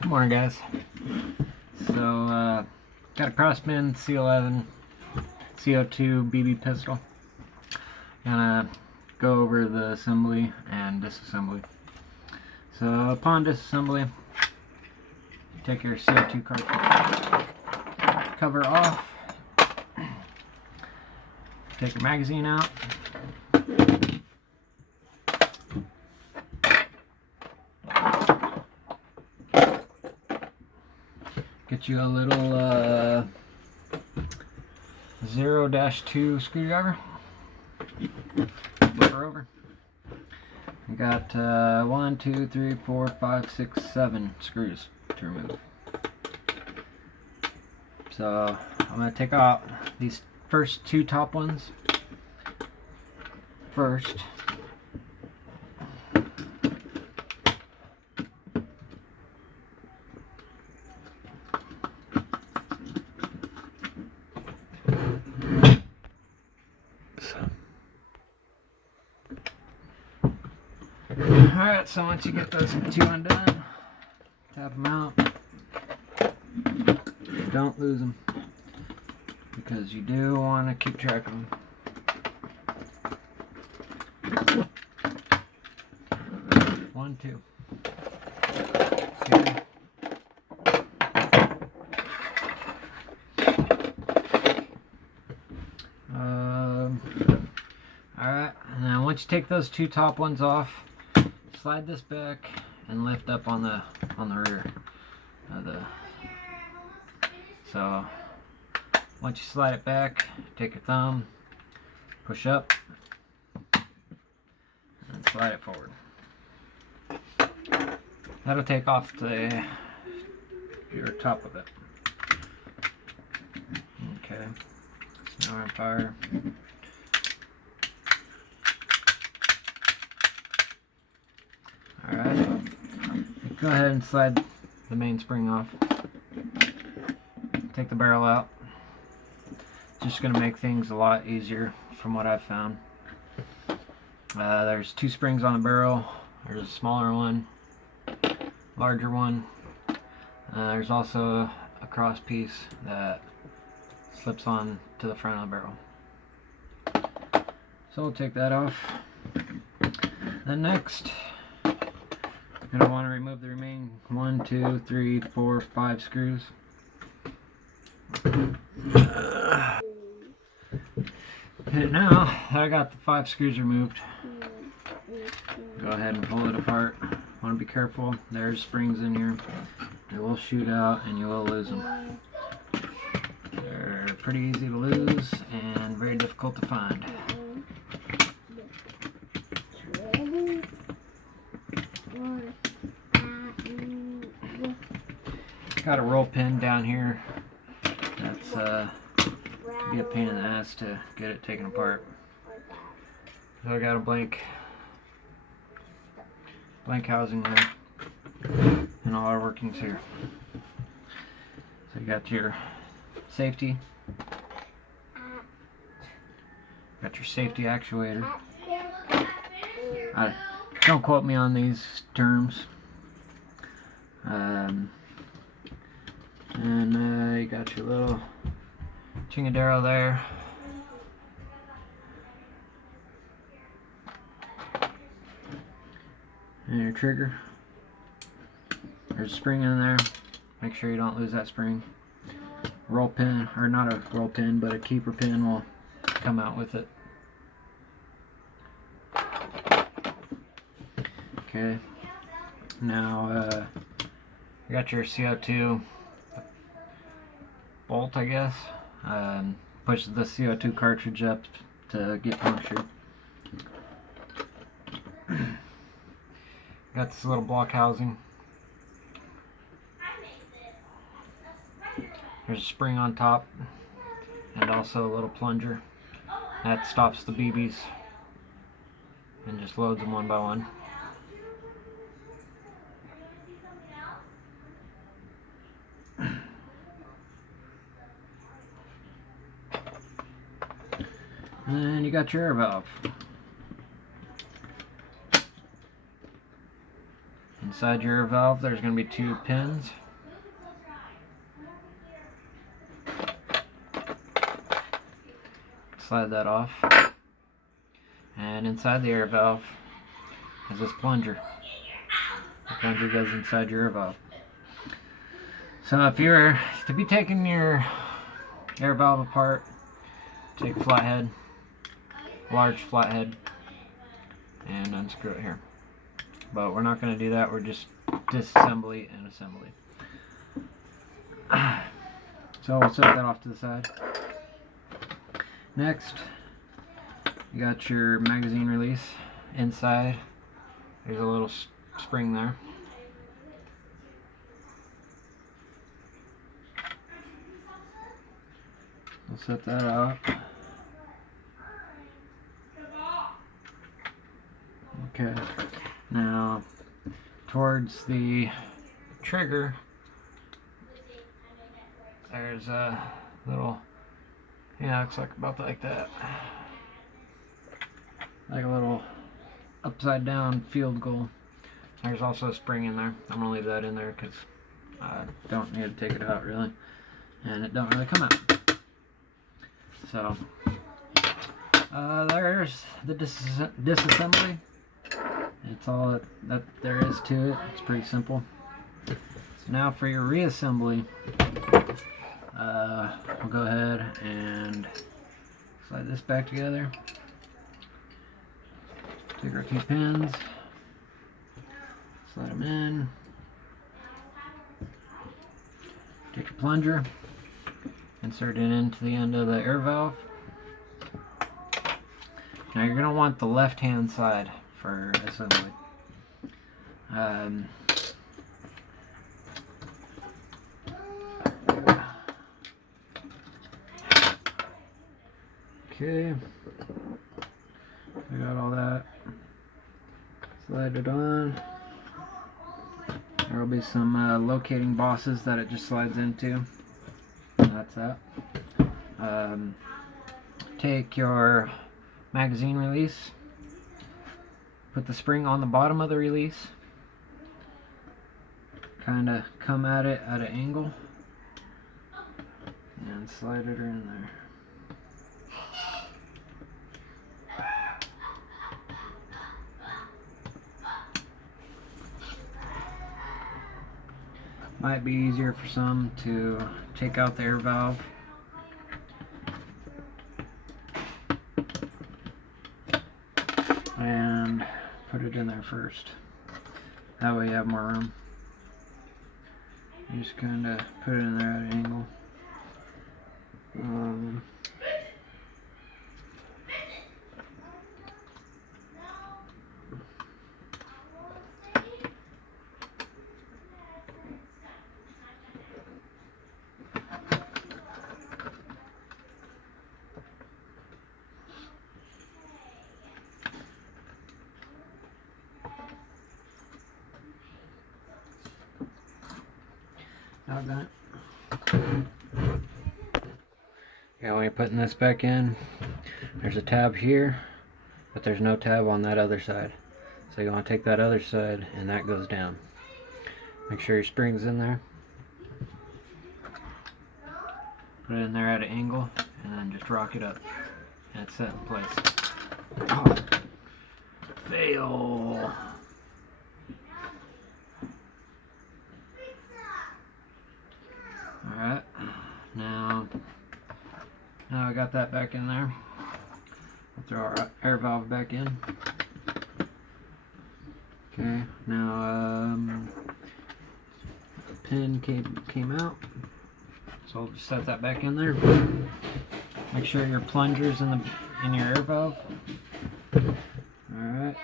Good morning, guys. So, got a Crossman C11 Co2 BB pistol. Gonna go over the assembly and disassembly. So, upon disassembly, take your CO2 cartridge cover off, take your magazine out, get you a little 0-2 screwdriver, flip her over. You got 1, 2, 3, 4, 5, 6, 7 screws to remove. So I'm going to take out these first two top ones first. Alright, so once you get those two undone, tap them out. Don't lose them, because you do want to keep track of them. One, two. Okay. Alright, and now once you take those two top ones off, slide this back and lift up on the rear of the. So once you slide it back, take your thumb, push up, and slide it forward. That'll take off your top of it. Okay, so now we're on fire. Alright, go ahead and slide the main spring off. Take the barrel out. It's just going to make things a lot easier from what I've found. There's two springs on the barrel. There's a smaller one, larger one. There's also a cross piece that slips on to the front of the barrel. So we'll take that off. Then next, you're going to want to remove the remaining 1, 2, 3, 4, 5 screws. And now that I got the 5 screws removed, go ahead and pull it apart. Want to be careful, there's springs in here. They will shoot out and you will lose them. They're pretty easy to lose and very difficult to find. Got a roll pin down here. That's be a pain in the ass to get it taken apart. So I got a blank housing there and all our workings here. So you got your safety, actuator. Don't quote me on these terms. And you got your little chingadero there. And your trigger. There's a spring in there. Make sure you don't lose that spring. Roll pin, or not a roll pin, but a keeper pin will come out with it. Okay. Now, you got your CO2 bolt, I guess. Push the CO2 cartridge up to get punctured. Got this little block housing. There's a spring on top and also a little plunger that stops the BBs and just loads them one by one. And you got your air valve. Inside your air valve, there's going to be 2 pins. Slide that off. And inside the air valve is this plunger. The plunger goes inside your air valve. So if you were to be taking your air valve apart, take a flathead, large flathead, and unscrew it here. But we're not going to do that, we're just disassembly and assembly. So we'll set that off to the side. Next, you got your magazine release. Inside, there's a little spring there. We'll set that up. Okay, now towards the trigger, there's a little, yeah, looks like about like that. Like a little upside down field goal. There's also a spring in there. I'm gonna leave that in there because I don't need to take it out really, and it don't really come out. So there's the disassembly. It's all that there is to it. It's pretty simple. So now for your reassembly, we'll go ahead and slide this back together. Take our 2 pins, slide them in. Take your plunger, insert it into the end of the air valve. Now you're going to want the left hand side for assembly. Okay, I got all that. Slide it on. There will be some locating bosses that it just slides into. That's that. Take your magazine release, put the spring on the bottom of the release, kind of come at it at an angle, and slide it in there. Might be easier for some to take out the air valve. And put it in there first. That way you have more room. You just kind of put it in there at an angle. Not that. Yeah, when you're putting this back in, there's a tab here, but there's no tab on that other side. So you want to take that other side and that goes down. Make sure your spring's in there. Put it in there at an angle and then just rock it up. And it's set in place. Oh, fail. Alright, now I got that back in there. We'll throw our air valve back in. Okay, now the pin came out, so I'll just set that back in there. Make sure your plunger's in your air valve. Alright,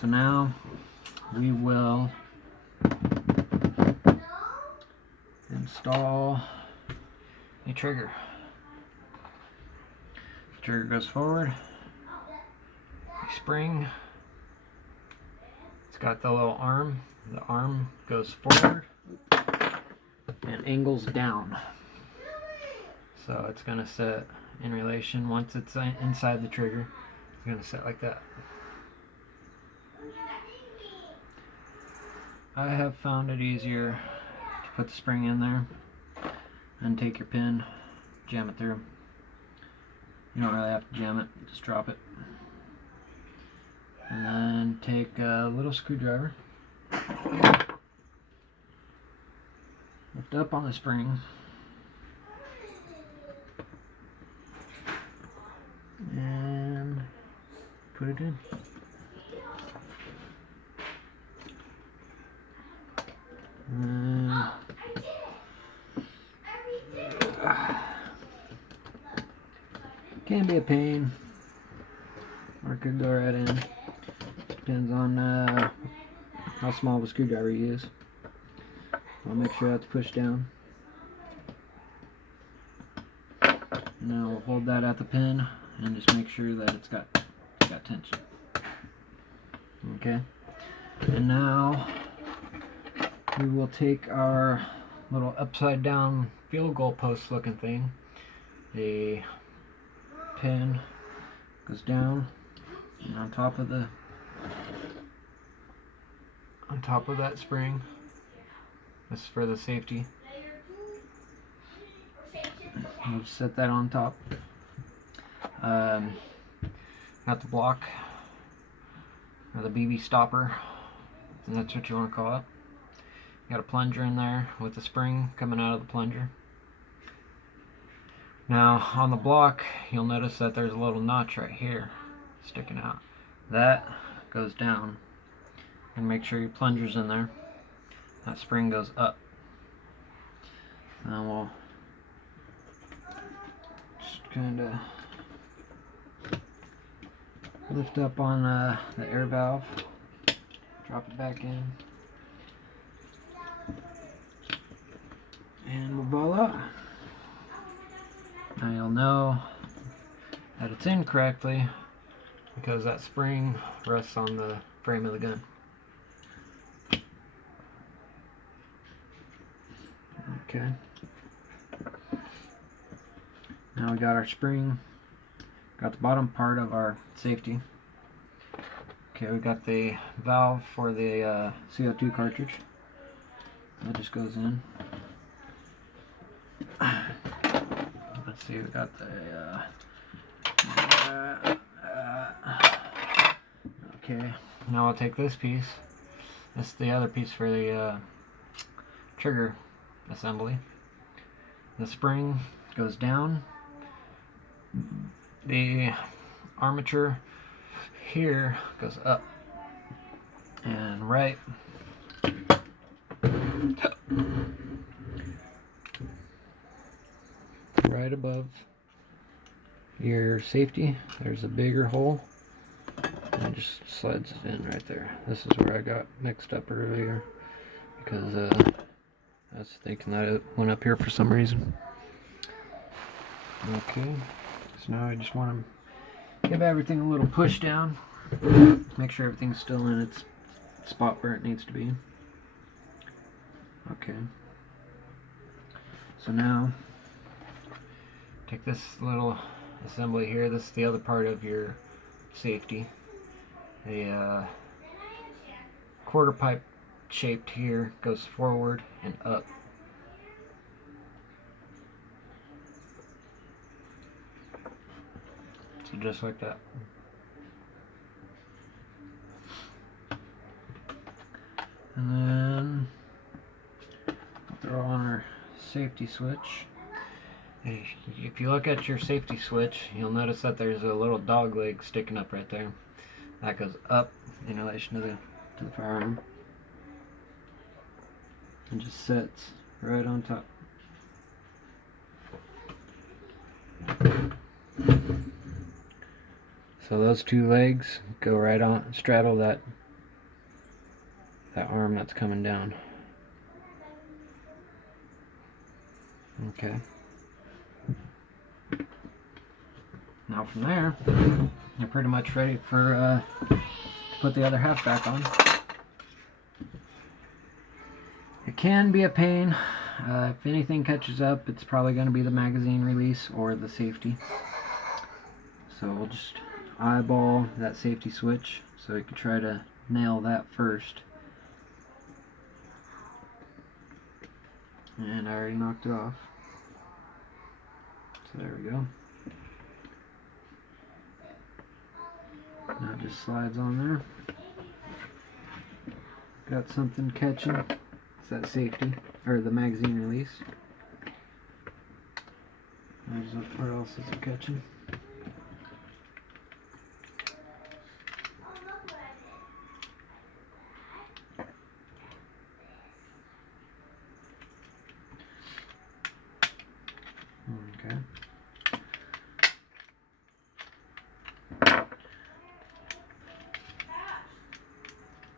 so now we will install a trigger. The trigger goes forward. A spring. It's got the little arm. The arm goes forward and angles down. So it's going to set in relation. Once it's inside the trigger, it's going to set like that. I have found it easier to put the spring in there and take your pin, jam it through. You don't really have to jam it, just drop it. And then take a little screwdriver, lift up on the spring, and put it in. And can be a pain, or it could go right in. Depends on how small of a screwdriver you use. I'll make sure that's pushed down. Now we'll hold that at the pin and just make sure that it's got tension. Okay. And now we will take our little upside down field goal post looking thing. The pin goes down and on top of that spring. This is for the safety. We'll just set that on top. Got the block, or the BB stopper, and that's what you want to call it. Got a plunger in there with the spring coming out of the plunger. Now on the block, you'll notice that there's a little notch right here sticking out. That goes down, and make sure your plunger's in there. That spring goes up. Now we'll just kind of lift up on the air valve, drop it back in, and voila. Now you'll know that it's in correctly because that spring rests on the frame of the gun. Okay. Now we got our spring, got the bottom part of our safety. Okay, we got the valve for the CO2 cartridge. That just goes in. Let's see, we got the okay, now I'll take this piece. This is the other piece for the trigger assembly. The spring goes down. The armature here goes up and right above your safety. There's a bigger hole and it just slides it in right there. This is where I got mixed up earlier because I was thinking that it went up here for some reason. Okay, so now I just want to give everything a little push down, make sure everything's still in its spot where it needs to be. Okay, so now take this little assembly here. This is the other part of your safety. A quarter pipe shaped here goes forward and up. So just like that. And then throw on our safety switch. If you look at your safety switch, you'll notice that there's a little dog leg sticking up right there. That goes up in relation to the firearm and just sits right on top. So those two legs go right on, straddle that arm that's coming down. Okay. Now from there, you're pretty much ready for to put the other half back on. It can be a pain. If anything catches up, it's probably going to be the magazine release or the safety. So we'll just eyeball that safety switch so you can try to nail that first. And I already knocked it off. So there we go. Now it just slides on there. Got something catching. It's that safety, or the magazine release. What else is it catching? Okay.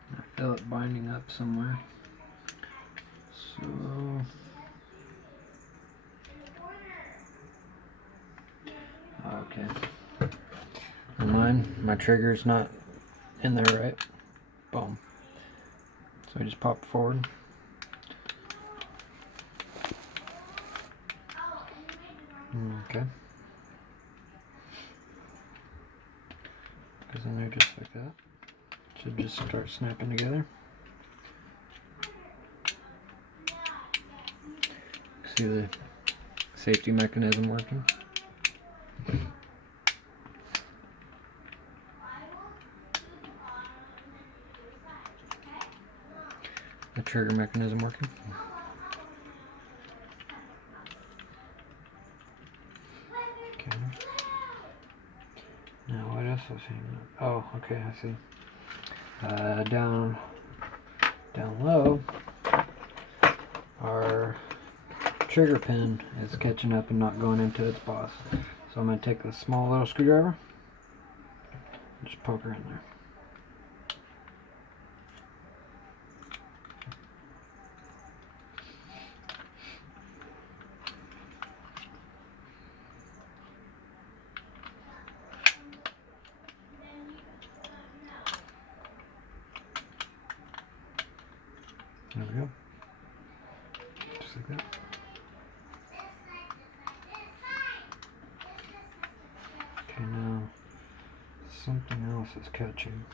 I feel it binding up somewhere. So okay. And my trigger's not in there right. Boom. So I just pop it forward. Okay. Goes in there just like that. Should just start snapping together. See the safety mechanism working. The trigger mechanism working. Okay. Now what else was he? Oh, okay, I see. Down low, our trigger pin is catching up and not going into its boss. So I'm going to take a small little screwdriver and just poke her in there. There we go. Just like that. Okay, now something else is catching.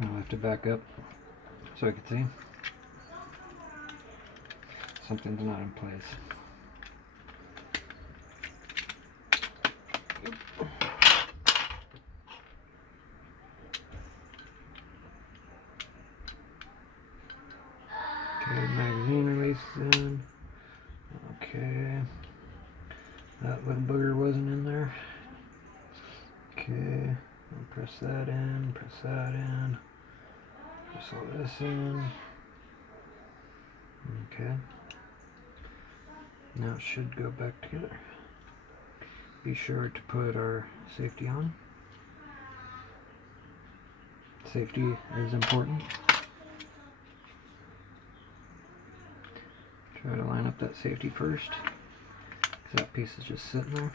I'll have to back up so I can see. Something's not in place. Okay, magazine release in. Okay. That little booger wasn't in there. Okay. I'll press that in, press that in. Press all this in. Okay. Now it should go back together. Be sure to put our safety on. Safety is important. Try to line up that safety first, because that piece is just sitting there.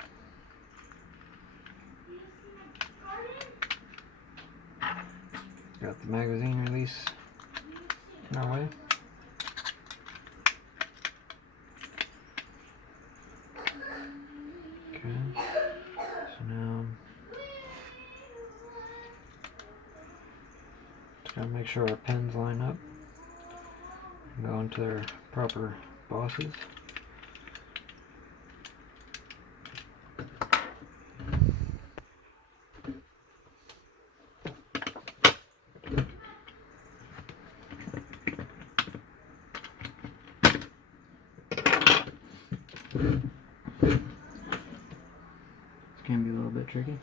Got the magazine release in our way. Okay, so now just gotta make sure our pins line up and go into their proper bosses. This can be a little bit tricky.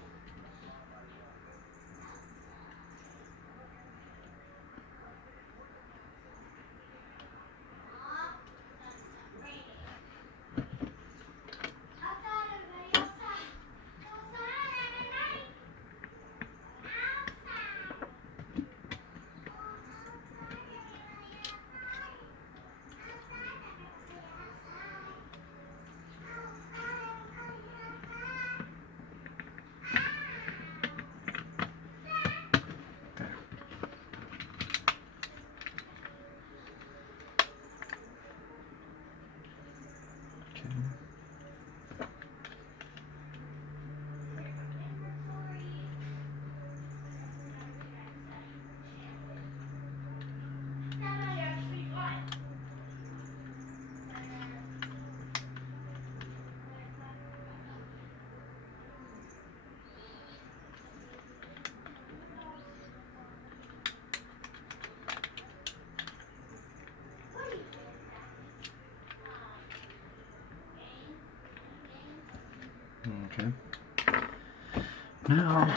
Now,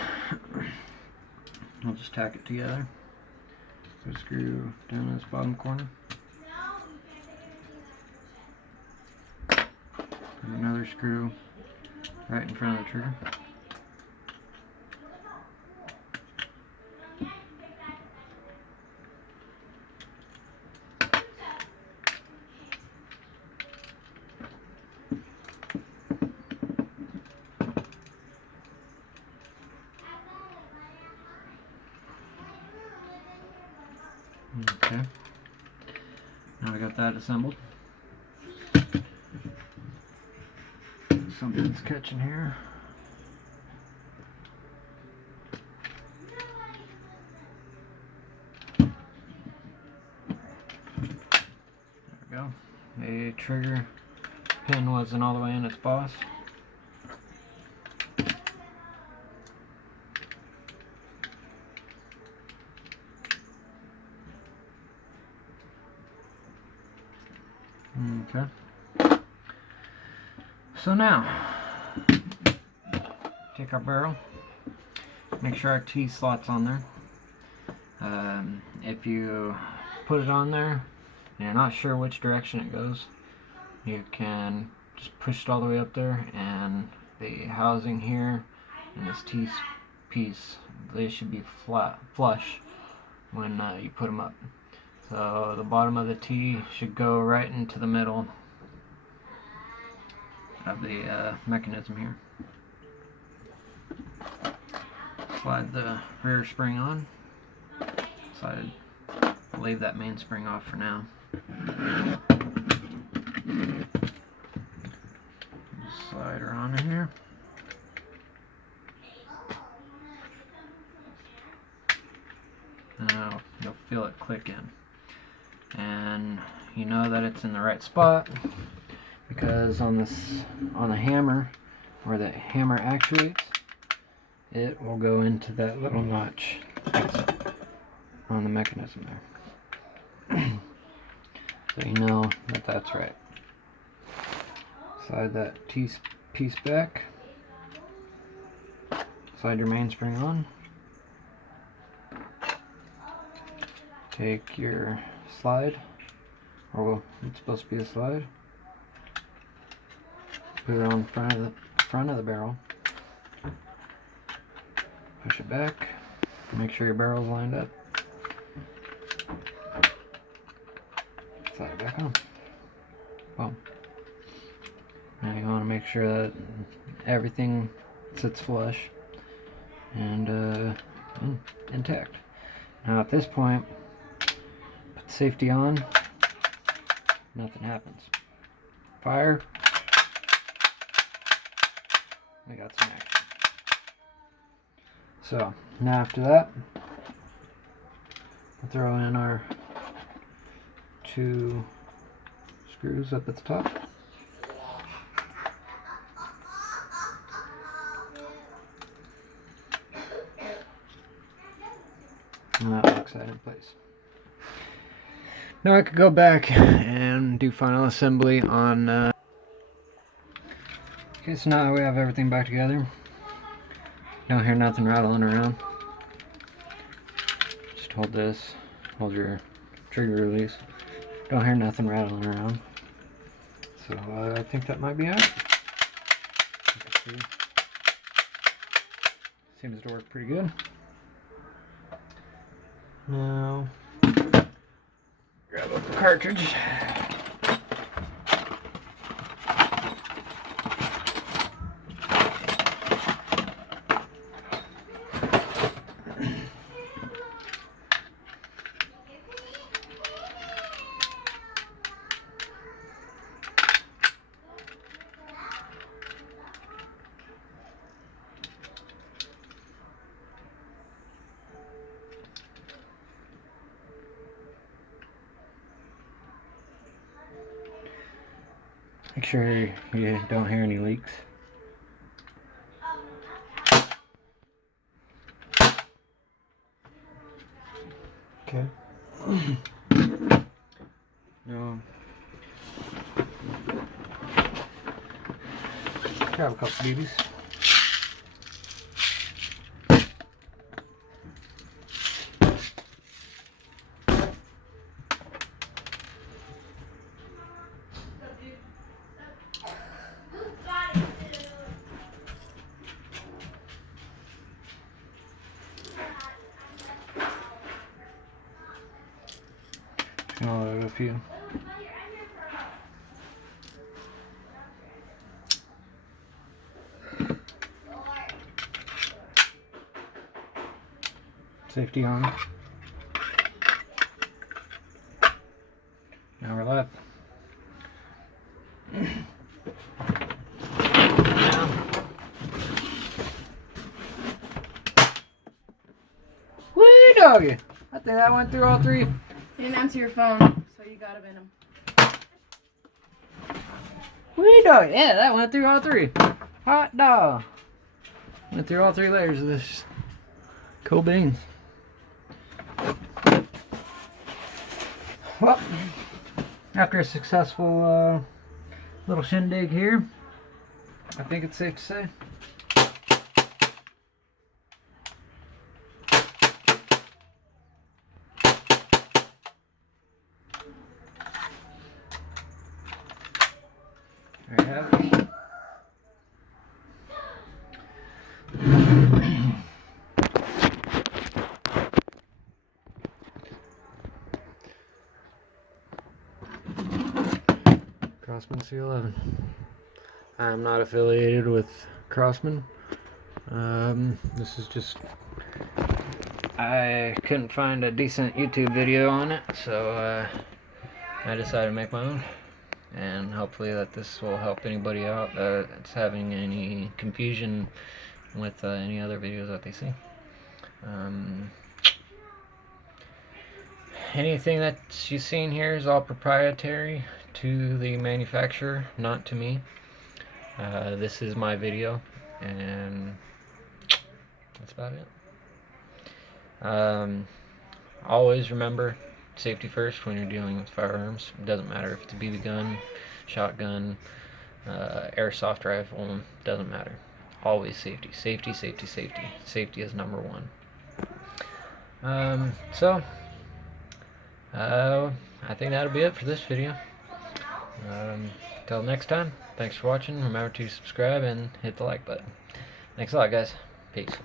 I'll just tack it together. Put a screw down in this bottom corner. And another screw right in front of the trigger. Okay, now we got that assembled. Something's catching here. There we go. The trigger pin wasn't all the way in its boss. Okay. So now, take our barrel, make sure our T slot's on there. If you put it on there and you're not sure which direction it goes, you can just push it all the way up there, and the housing here and this T piece, they should be flush when you put them up. So the bottom of the T should go right into the middle of the mechanism here. Slide the rear spring on. Decided to leave that main spring off for now. Slide her on in here. Now you'll feel it click in. And you know that it's in the right spot because on the hammer, where the hammer actuates, it will go into that little notch that's on the mechanism there. So you know that that's right. Slide that piece back. Slide your mainspring on. Take your slide, or well, it's supposed to be a slide. Put it on front of the barrel. Push it back. Make sure your barrel's lined up. Slide it back on. Boom. Now you want to make sure that everything sits flush and intact. Now at this point, put the safety on. Nothing happens. Fire. We got some action. So now after that, we'll throw in our 2 screws up at the top. And that locks that in place. Now I could go back and do final assembly on okay, so now we have everything back together. Don't hear nothing rattling around. Just hold this, hold your trigger release. Don't hear nothing rattling around. So I think that might be it. Seems to work pretty good. Now, grab up the cartridge. Make sure you don't hear any leaks. Okay. Now, grab a couple BBs. I'll have a few. Safety on. Now we're left. Wee doggy! I think that went through all three. You didn't answer your phone, so you got him in them. Wee doggy! Yeah, that went through all three. Hot dog! Went through all three layers of this cold beans. Well, after a successful little shindig here, I think it's safe to say. There you have it. Crossman C-11. I'm not affiliated with Crossman. This is just, I couldn't find a decent YouTube video on it, so I decided to make my own. And hopefully that this will help anybody out that's having any confusion with any other videos that they see. Anything that you've seen here is all proprietary to the manufacturer, not to me. This is my video, and that's about it. Always remember, safety first when you're dealing with firearms. It doesn't matter if it's a BB gun, shotgun, airsoft rifle, doesn't matter. Always safety. Safety, safety, safety. Safety is number one. I think that'll be it for this video. Until next time, thanks for watching. Remember to subscribe and hit the like button. Thanks a lot, guys. Peace.